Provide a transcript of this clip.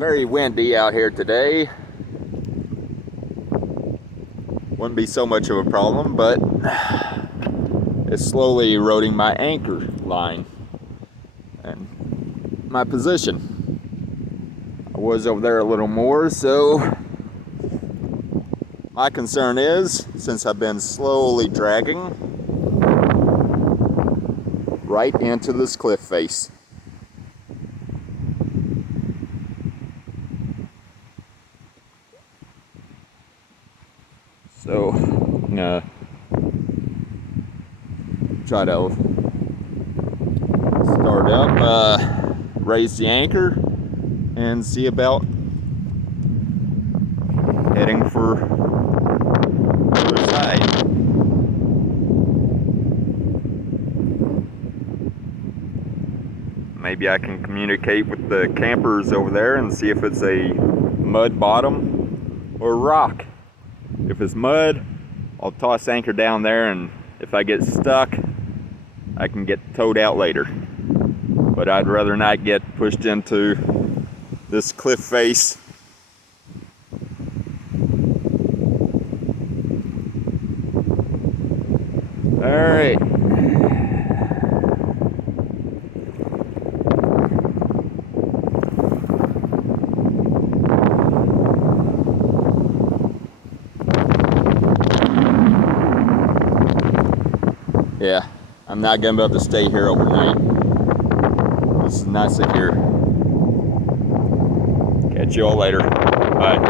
Very windy out here today. Wouldn't be so much of a problem, but it's slowly eroding my anchor line and my position. I was over there a little more, so my concern is, since I've been slowly dragging right into this cliff face. So I'm gonna try to start up, raise the anchor, and see about heading for the other side. Maybe I can communicate with the campers over there and see if it's a mud bottom or rock. If it's mud, I'll toss anchor down there, and if I get stuck, I can get towed out later. But I'd rather not get pushed into this cliff face. All right. Yeah, I'm not gonna be able to stay here overnight. This is not secure. Catch you all later. Bye.